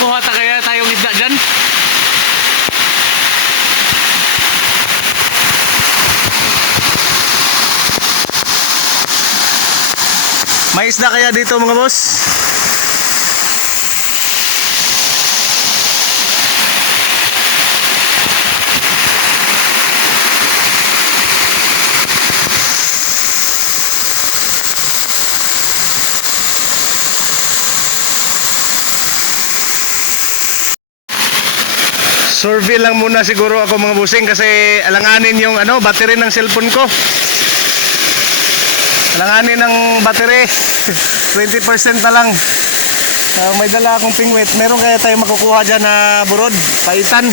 makakuha kaya tayong isda dyan. May isda kaya dito mga boss? Survey lang muna siguro ako mga busing kasi alanganin yung battery ng cellphone ko. Alanganin ng battery. 20% na lang. May dala akong pingwit. Meron kaya tayo makukuha dyan na burod, paitan.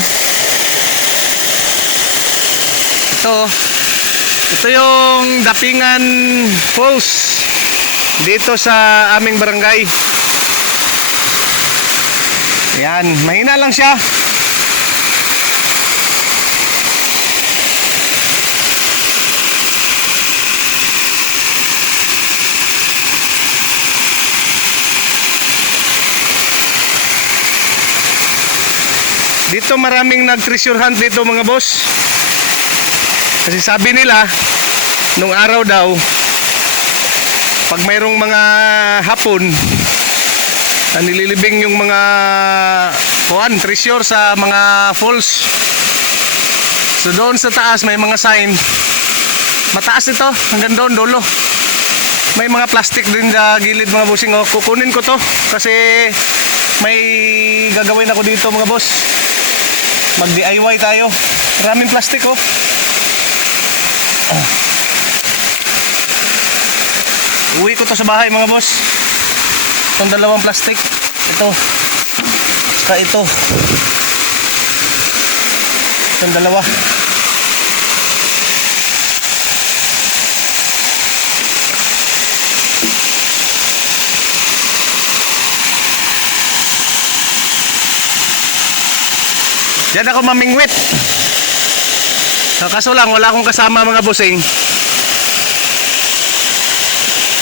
Ito yung Dapingan Falls dito sa aming barangay. Yan, mahina lang siya. Dito maraming nag-treasure hunt dito mga boss. Kasi sabi nila nung araw daw pag mayroong mga hapon na nililibing yung mga treasure sa mga falls. So doon sa taas may mga sign. Mataas ito hanggang doon dulo. May mga plastic din sa gilid mga bossing. Kukunin ko to kasi may gagawin ako dito mga boss. Mag DIY tayo. Maraming plastic Uwi ko to sa bahay mga boss. Itong dalawang plastic. Ito. Saka ito. Itong dalawa. Diyan ako mamingwit. Kaso lang wala akong kasama mga bossing.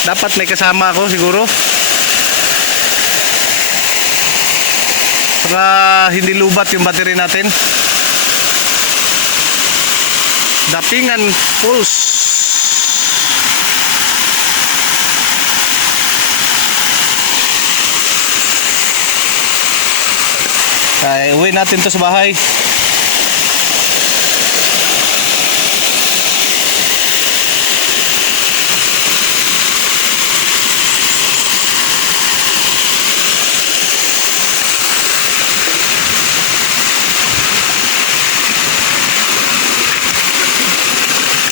Dapat may kasama ako siguro. Saka hindi lubat yung battery natin. Dapingan Falls. Kaya uwi natin to sa bahay.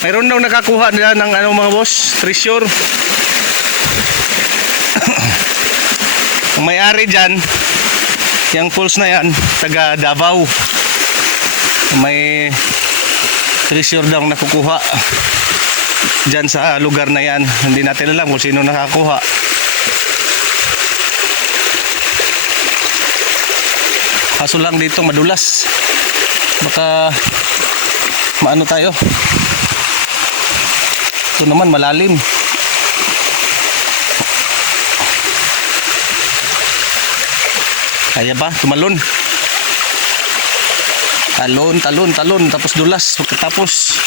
Mayroon daw nakakuha nila ng mga boss, treasure. Ang may-ari dyan, yung falls na yan, taga Davao. May treasure daw nakukuha dyan sa lugar na yan. Hindi natin alam kung sino nakakuha. Kaso lang dito madulas. Baka maano tayo. Ito naman malalim. Kaya ba? Tumalon. Talon. Tapos dulas. Pagkatapos.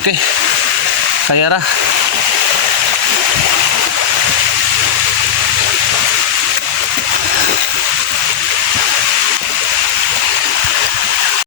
Okay. Kaya ra.